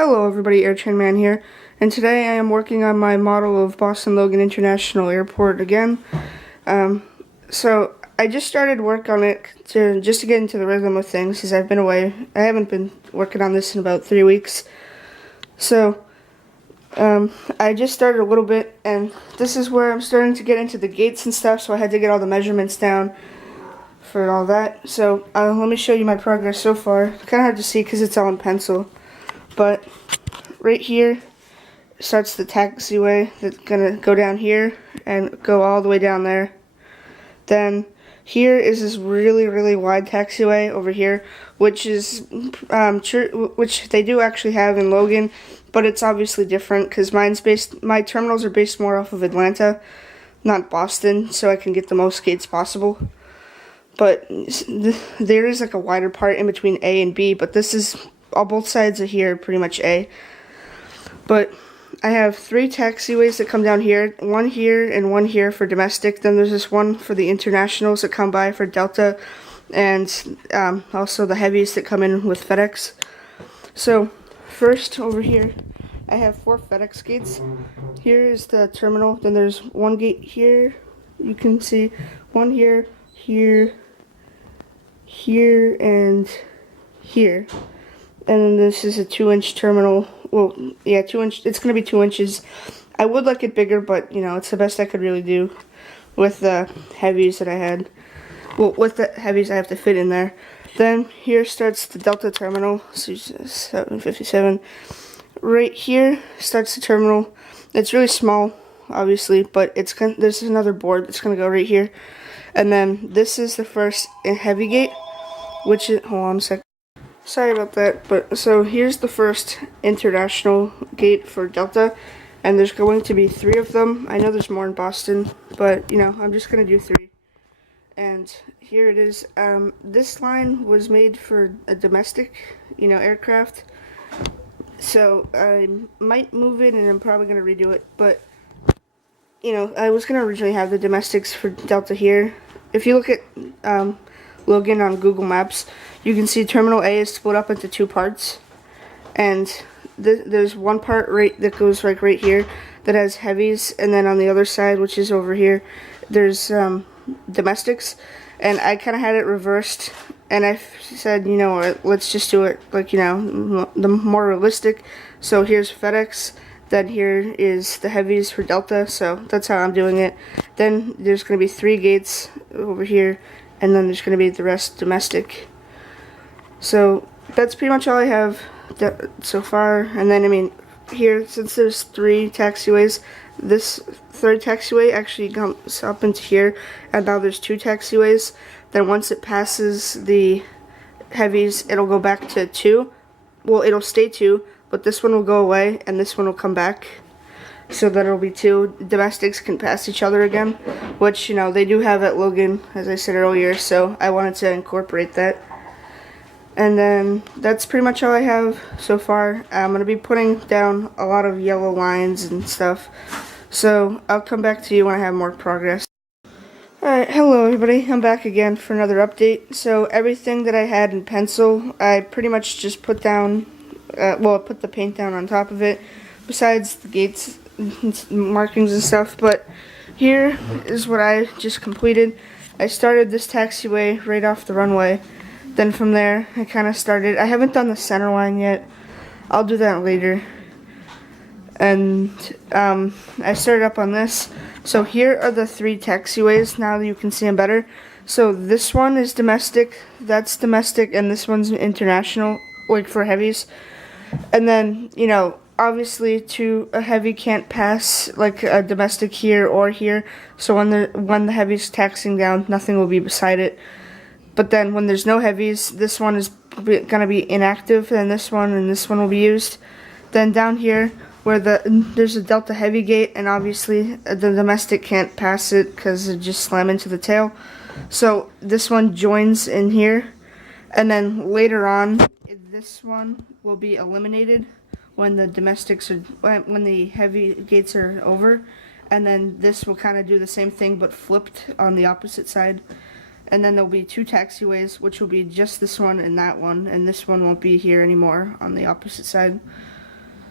Hello everybody, Airtrain Man here, and today I am working on my model of Boston Logan International Airport again. So I just started work on it just to get into the rhythm of things because I've been away. I haven't been working on this in about 3 weeks. So I just started a little bit, and this is where I'm starting to get into the gates and stuff, so I had to get all the measurements down for all that. So let me show you my progress so far. Kind of hard to see because it's all in pencil. But right here starts the taxiway that's gonna go down here and go all the way down there. Then here is this really wide taxiway over here, which is which they do actually have in Logan, but it's obviously different because my terminals are based more off of Atlanta, not Boston, so I can get the most gates possible. But there is like a wider part in between A and B, but this is both sides of here pretty much A. But I have 3 taxiways that come down here, one here and one here for domestic. Then there's this one for the internationals that come by for Delta, and also the heavies that come in with FedEx. So first over here I have 4 FedEx gates. Here is the terminal. Then there's one gate here, you can see one here, here, and here. And then this is a 2-inch terminal. Well, yeah, 2-inch. It's going to be 2 inches. I would like it bigger, but, you know, it's the best I could really do with the heavies that I had. Well, with the heavies I have to fit in there. Then here starts the Delta terminal, 757. Right here starts the terminal. It's really small, obviously, but there's another board that's going to go right here. And then this is the first heavy gate, which is, hold on a second. Sorry about that, but so here's the first international gate for Delta, and there's going to be 3 of them. I know there's more in Boston, but you know, I'm just gonna do 3. And here it is. This line was made for a domestic, you know, aircraft. So I might move it, and I'm probably gonna redo it. But you know, I was gonna originally have the domestics for Delta here. If you look at Logan on Google Maps, you can see Terminal A is split up into 2 parts, and there's one part that goes like right here that has heavies, and then on the other side, which is over here, there's domestics. And I kind of had it reversed, and I said, you know, let's just do it like, you know, the more realistic. So here's FedEx, then here is the heavies for Delta, so that's how I'm doing it. Then there's going to be 3 gates over here, and then there's going to be the rest domestic. So that's pretty much all I have so far. And then, I mean, here, since there's 3 taxiways, this 3rd taxiway actually comes up into here, and now there's 2 taxiways. Then once it passes the heavies, it'll go back to 2. Well, it'll stay 2, but this one will go away, and this one will come back. So that it'll be 2. Domestics can pass each other again, which, you know, they do have at Logan, as I said earlier, so I wanted to incorporate that. And then that's pretty much all I have so far. I'm going to be putting down a lot of yellow lines and stuff, so I'll come back to you when I have more progress. Alright, hello everybody, I'm back again for another update. So everything that I had in pencil, I pretty much just put down, I put the paint down on top of it, besides the gates, markings and stuff. But here is what I just completed. I started this taxiway right off the runway. Then from there, I kind of started, I haven't done the center line yet. I'll do that later. And I started up on this. So here are the 3 taxiways, now that you can see them better. So this one is domestic, that's domestic, and this one's international, like for heavies. And then, you know, obviously a heavy can't pass like a domestic here or here. So when the heavy's taxiing down, nothing will be beside it. But then when there's no heavies, this one is going to be inactive, and this one will be used. Then down here, where there's a Delta heavy gate, and obviously the domestic can't pass it because it just slam into the tail. So this one joins in here, and then later on, this one will be eliminated when the heavy gates are over, and then this will kind of do the same thing but flipped on the opposite side. And then there'll be 2 taxiways, which will be just this one and that one, and this one won't be here anymore on the opposite side.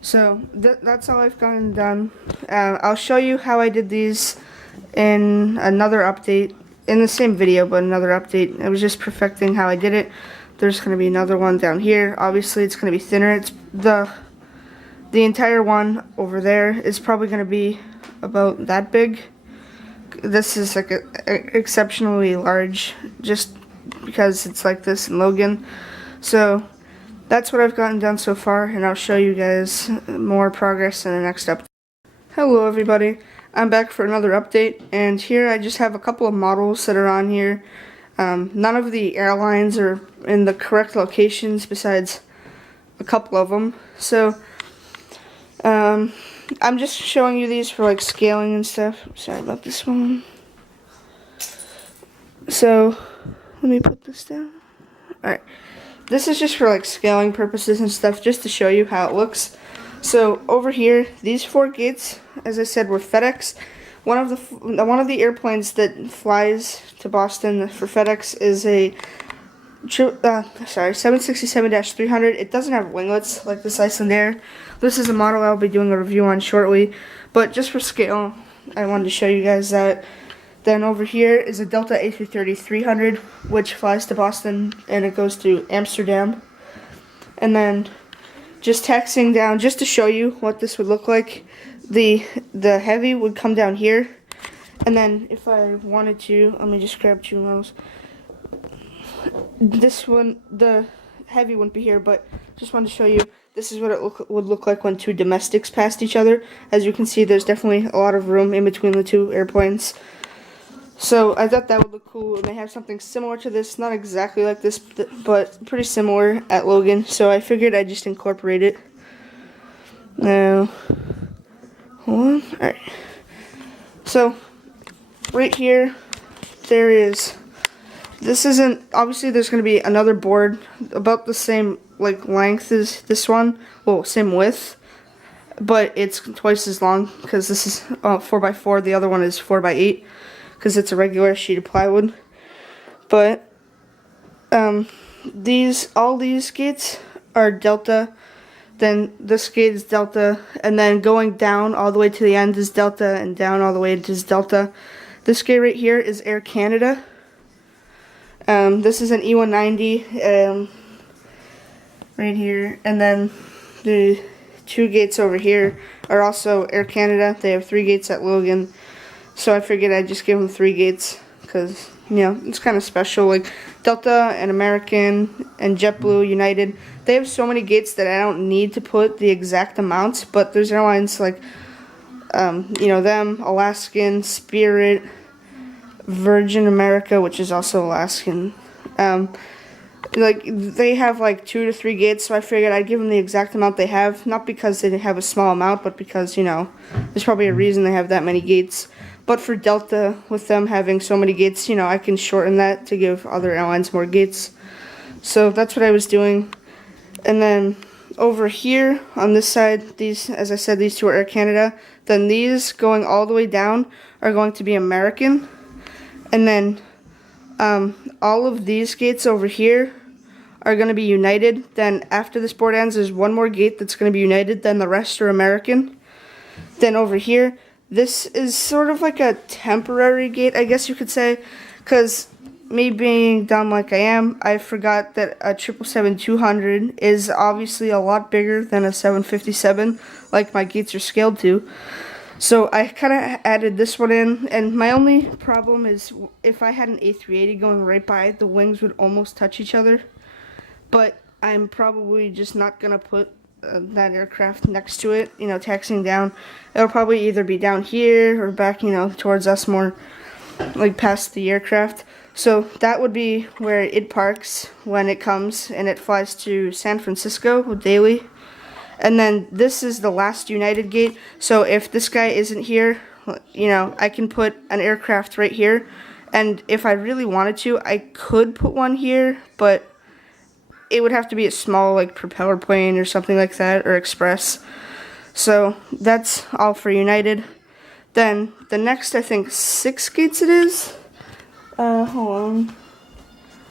So that's all I've gotten done. I'll show you how I did these in another update, in the same video, but another update. I was just perfecting how I did it. There's going to be another one down here. Obviously, it's going to be thinner. It's the entire one over there is probably going to be about that big. This is like exceptionally large, just because it's like this in Logan. So that's what I've gotten done so far, and I'll show you guys more progress in the next update. Hello everybody, I'm back for another update, and here I just have a couple of models that are on here. None of the airlines are in the correct locations besides a couple of them. So I'm just showing you these for like scaling and stuff. Sorry about this one. So let me put this down. Alright. This is just for like scaling purposes and stuff, just to show you how it looks. So over here, these 4 gates, as I said, were FedEx. One of the airplanes that flies to Boston for FedEx is a 767-300. It doesn't have winglets like this Icelandair. This is a model I'll be doing a review on shortly, but just for scale, I wanted to show you guys that. Then over here is a Delta A330-300, which flies to Boston and it goes to Amsterdam. And then just taxiing down, just to show you what this would look like, the heavy would come down here. And then if I wanted to, let me just grab 2 models. This one, the heavy wouldn't be here, but just wanted to show you, this is what it would look like when 2 domestics passed each other. As you can see, there's definitely a lot of room in between the 2 airplanes. So I thought that would look cool, and they have something similar to this, not exactly like this, but pretty similar at Logan, so I figured I'd just incorporate it. Now, hold on, alright. So, right here, there is, this isn't, obviously there's going to be another board about the same like length as this one, well, same width, but it's twice as long, because this is 4x4, the other one is 4x8. Because it's a regular sheet of plywood. But all these gates are Delta, then this gate is Delta, and then going down all the way to the end is Delta, and down all the way is Delta. This gate right here is Air Canada. This is an E190 right here, and then the 2 gates over here are also Air Canada. They have 3 gates at Logan. So I figured I'd just give them 3 gates, because, you know, it's kind of special. Like, Delta and American and JetBlue, United, they have so many gates that I don't need to put the exact amounts, but there's airlines like, you know, them, Alaskan, Spirit, Virgin America, which is also Alaskan. Like, they have like 2 to 3 gates, so I figured I'd give them the exact amount they have, not because they have a small amount, but because, you know, there's probably a reason they have that many gates. But for Delta, with them having so many gates, you know, I can shorten that to give other airlines more gates. So that's what I was doing. And then over here on this side, these, as I said, these 2 are Air Canada. Then these going all the way down are going to be American. And then all of these gates over here are going to be United. Then after this board ends, there's 1 more gate that's going to be United. Then the rest are American. Then over here, this is sort of like a temporary gate, I guess you could say, because me being dumb like I am, I forgot that a 777-200 is obviously a lot bigger than a 757, like my gates are scaled to. So I kind of added this one in, and my only problem is if I had an A380 going right by, the wings would almost touch each other. But I'm probably just not going to put that aircraft next to it, you know, taxiing down. It'll probably either be down here or back, you know, towards us more, like past the aircraft. So that would be where it parks when it comes, and it flies to San Francisco daily. And then this is the last United gate, so if this guy isn't here, you know, I can put an aircraft right here. And if I really wanted to, I could put one here, but it would have to be a small, like, propeller plane or something like that, or express. So that's all for United. Then the next, I think, 6 gates it is. Hold on.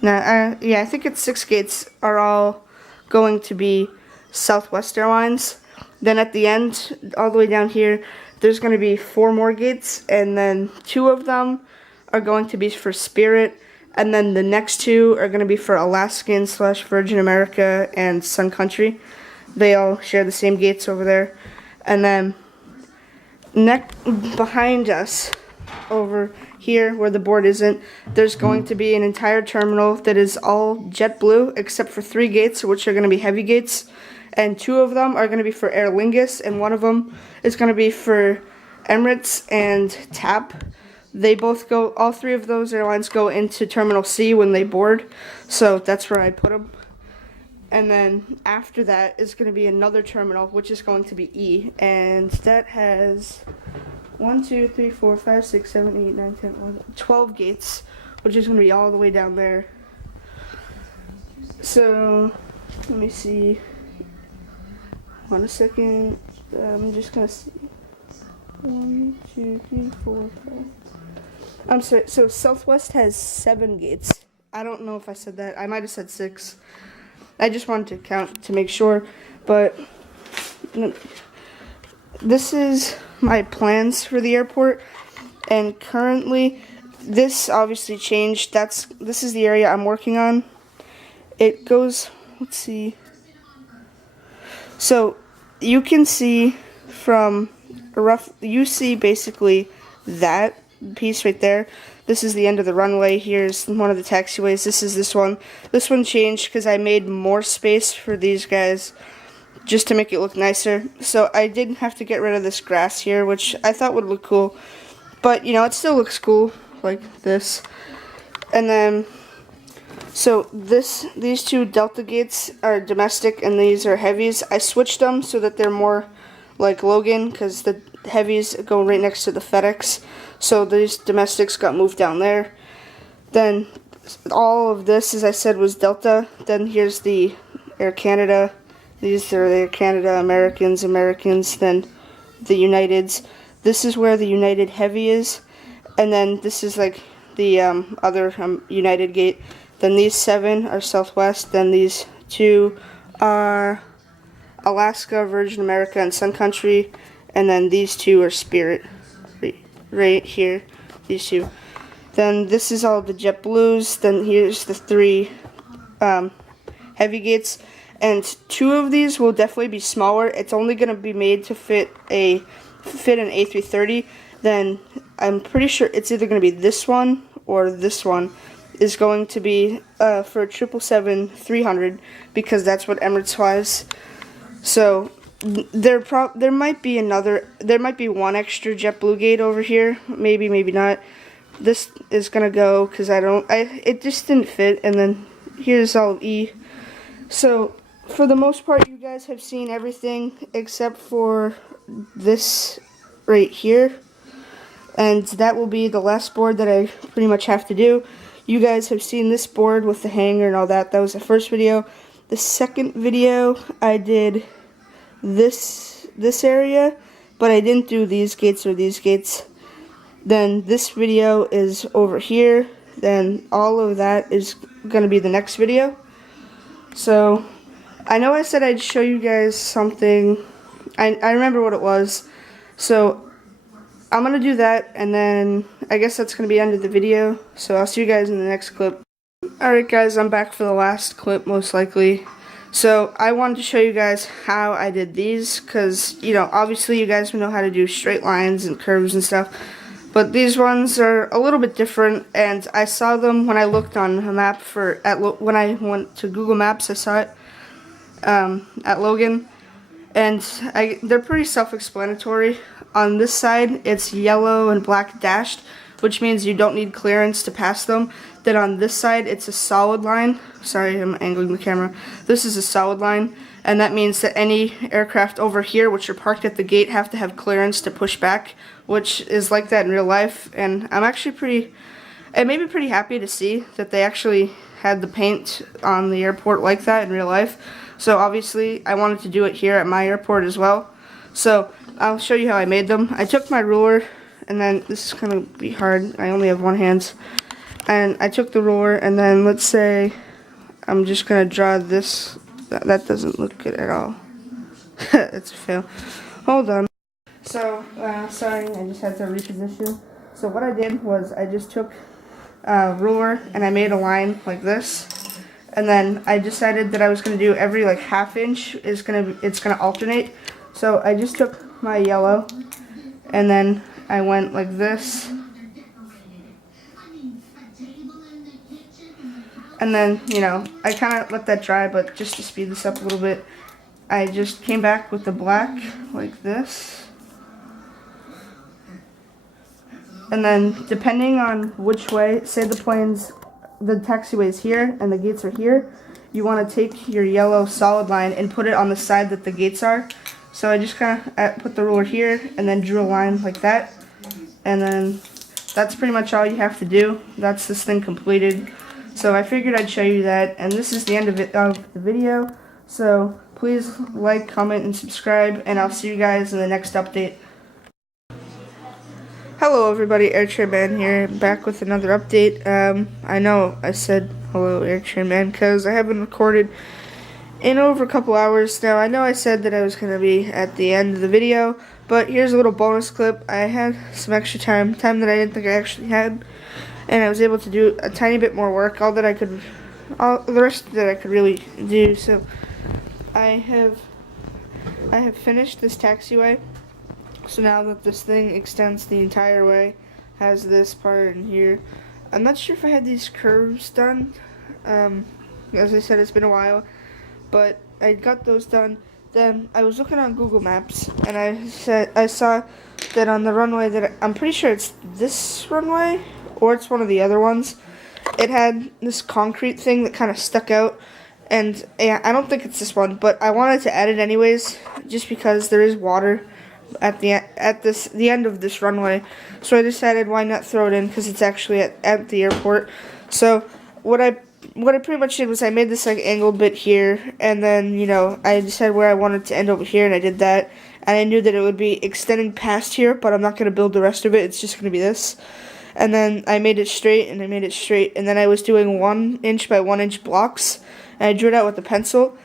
Yeah, I think it's 6 gates are all going to be Southwest Airlines. Then at the end, all the way down here, there's going to be 4 more gates, and then 2 of them are going to be for Spirit, and then the next 2 are going to be for Alaskan / Virgin America and Sun Country. They all share the same gates over there. And then behind us, over here where the board isn't, there's going to be an entire terminal that is all JetBlue except for 3 gates, which are going to be heavy gates, and 2 of them are going to be for Aer Lingus, and 1 of them is going to be for Emirates and TAP. They both go, all 3 of those airlines go into Terminal C when they board, so that's where I put them. And then after that is going to be another terminal, which is going to be E, and that has 1, 2, 3, 4, 5, 6, 7, 8, 9, 10, 11, 12 gates, which is going to be all the way down there. So, let me see. 1 second. I'm just going to see. 1, 2, 3, 4, 5. I'm sorry. So, Southwest has 7 gates. I don't know if I said that. I might have said 6. I just wanted to count to make sure. But this is my plans for the airport, and currently this obviously changed. This is the area I'm working on. It goes, let's see, so you can see from you see basically that piece right there. This is the end of the runway. Here's one of the taxiways. This one changed because I made more space for these guys just to make it look nicer. So I did have to get rid of this grass here, which I thought would look cool. But, you know, it still looks cool, like this. And then, so these 2 Delta gates are domestic and these are heavies. I switched them so that they're more like Logan, because the heavies go right next to the FedEx. So these domestics got moved down there. Then all of this, as I said, was Delta. Then here's the Air Canada. These are the Air Canada Americans, then the Uniteds. This is where the United Heavy is, and then this is like the other United gate. Then these 7 are Southwest, then these 2 are Alaska, Virgin America, and Sun Country, and then these 2 are Spirit, right here, these 2. Then this is all the JetBlues, then here's the 3 heavy gates. And 2 of these will definitely be smaller. It's only going to be made to fit an A330. Then I'm pretty sure it's either going to be this one or this one is going to be for a 777-300, because that's what Emirates flies. So there might be one extra JetBlue gate over here. Maybe not. This is going to go because it just didn't fit. And then here's all E. So for the most part, you guys have seen everything except for this right here, and that will be the last board that I pretty much have to do. You guys have seen this board with the hanger and all that. That was the first video. The second video, I did this area, but I didn't do these gates or these gates. Then this video is over here. Then all of that is going to be the next video. So I know I said I'd show you guys something. I remember what it was. So I'm going to do that, and then I guess that's going to be the end of the video. So I'll see you guys in the next clip. Alright guys, I'm back for the last clip most likely. So I wanted to show you guys how I did these, because, you know, obviously you guys know how to do straight lines and curves and stuff. But these ones are a little bit different, and I saw them when I looked on a map when I went to Google Maps. I saw it at Logan, and they're pretty self-explanatory. On this side, it's yellow and black dashed, which means you don't need clearance to pass them. Then on this side, it's a solid line. Sorry, I'm angling the camera. This is a solid line, and that means that any aircraft over here, which are parked at the gate, have to have clearance to push back, which is like that in real life. And I'm actually it made me pretty happy to see that they actually had the paint on the airport like that in real life. So obviously, I wanted to do it here at my airport as well. So I'll show you how I made them. I took my ruler, and then this is going to be hard. I only have one hand. And I took the ruler, and then let's say I'm just going to draw this. That doesn't look good at all. It's a fail. Hold on. So, sorry, I just had to reposition. So what I did was I just took a ruler and I made a line like this. And then I decided that I was going to do every like half inch it's going to alternate. So I just took my yellow and then I went like this. And then, you know, I kind of let that dry, but just to speed this up a little bit, I just came back with the black like this. And then depending on which way, say the taxiway is here and the gates are here, you want to take your yellow solid line and put it on the side that the gates are. So I just kind of put the ruler here and then drew a line like that. And then that's pretty much all you have to do. That's this thing completed. So I figured I'd show you that, and this is the end of the video. So please like, comment, and subscribe, and I'll see you guys in the next update. Hello everybody, AirTrainMan here, back with another update. I know I said hello AirTrainMan because I haven't recorded in over a couple hours now. I know I said that I was going to be at the end of the video, but here's a little bonus clip. I had some extra time that I didn't think I actually had, and I was able to do a tiny bit more work, all the rest that I could really do. So I have finished this taxiway. So now that this thing extends the entire way, has this part in here. I'm not sure if I had these curves done. As I said, it's been a while, but I got those done. Then I was looking on Google Maps, and I saw that on the runway that I'm pretty sure it's this runway, or it's one of the other ones. It had this concrete thing that kind of stuck out, and yeah, I don't think it's this one, but I wanted to add it anyways, just because there is water at the end of this runway. So I decided why not throw it in, because it's actually at the airport. So what I pretty much did was I made this like angled bit here, and then, you know, I decided where I wanted to end over here, and I did that. And I knew that it would be extending past here, but I'm not going to build the rest of it. It's just going to be this. And then I made it straight, and I made it straight, and then I was doing 1 inch by 1 inch blocks, and I drew it out with a pencil.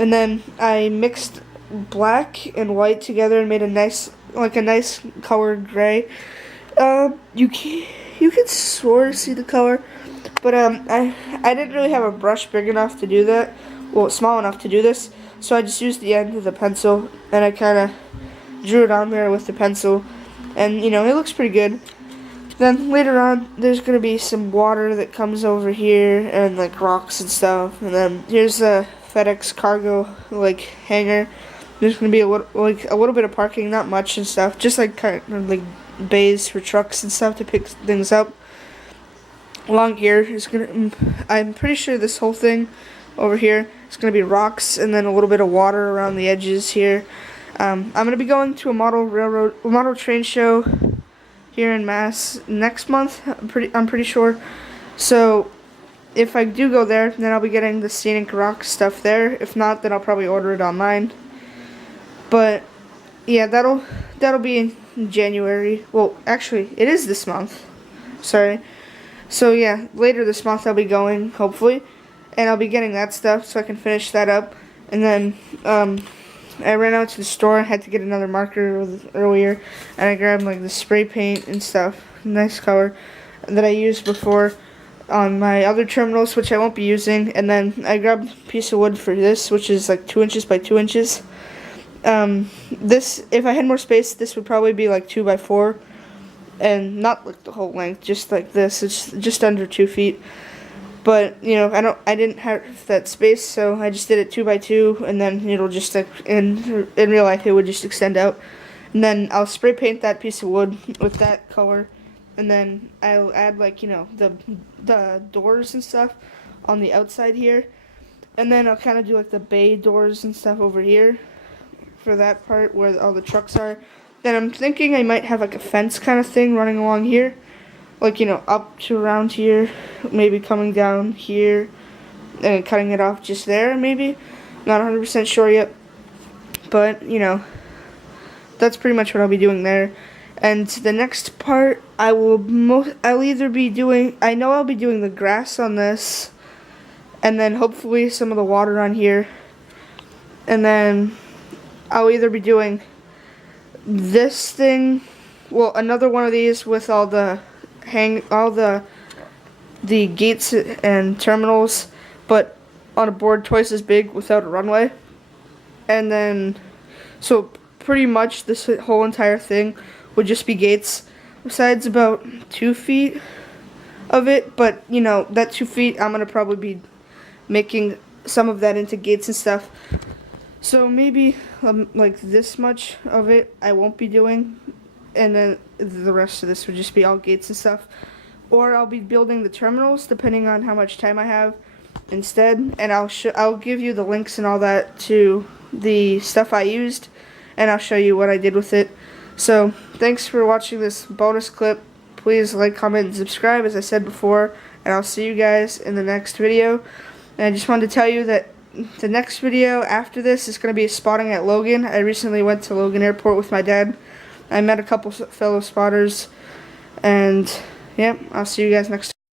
And then I mixed black and white together and made a nice colored gray. You can sort of see the color, but I didn't really have a brush big enough to do that, well, small enough to do this, so I just used the end of the pencil, and I kind of drew it on there with the pencil, and, you know, it looks pretty good. Then later on, there's going to be some water that comes over here, and like rocks and stuff, and then here's the FedEx cargo like hangar. There's going to be a little bit of parking, not much and stuff, just like kind of like bays for trucks and stuff to pick things up. Along here is I'm pretty sure this whole thing over here is going to be rocks, and then a little bit of water around the edges here. I'm going to be going to a model train show here in Mass next month. I'm pretty sure. So if I do go there, then I'll be getting the scenic rock stuff there. If not, then I'll probably order it online. But yeah, that'll be in January. Well, actually, it is this month. Sorry. So yeah, later this month I'll be going, hopefully, and I'll be getting that stuff so I can finish that up. And then I ran out to the store. I had to get another marker earlier, and I grabbed like the spray paint and stuff, nice color, that I used before on my other terminals, which I won't be using. And then I grabbed a piece of wood for this, which is like 2 inches by 2 inches. This, if I had more space, this would probably be like 2 by 4, and not like the whole length, just like this. It's just under 2 feet. But, you know, I didn't have that space, so I just did it 2 by 2, and then it'll just, in real life, it would just extend out. And then I'll spray paint that piece of wood with that color, and then I'll add, like, you know, the doors and stuff on the outside here. And then I'll kind of do, like, the bay doors and stuff over here for that part where all the trucks are. Then I'm thinking I might have, like, a fence kind of thing running along here. Like, you know, up to around here, maybe coming down here, and cutting it off just there, maybe. Not 100% sure yet. But, you know, that's pretty much what I'll be doing there. And the next part, I'll either be doing, I know I'll be doing the grass on this, and then hopefully some of the water on here. And then I'll either be doing this thing, well, another one of these with all the gates and terminals, but on a board twice as big without a runway. And then, so pretty much this whole entire thing would just be gates, besides about 2 feet of it. But you know, that 2 feet, I'm gonna probably be making some of that into gates and stuff. So maybe like this much of it I won't be doing, and then the rest of this would just be all gates and stuff. Or I'll be building the terminals depending on how much time I have instead, and I'll give you the links and all that to the stuff I used, and I'll show you what I did with it. So thanks for watching this bonus clip. Please like, comment, and subscribe as I said before, and I'll see you guys in the next video. And I just wanted to tell you that the next video after this is going to be spotting at Logan. I recently went to Logan Airport with my dad. I met a couple fellow spotters, and yeah, I'll see you guys next time.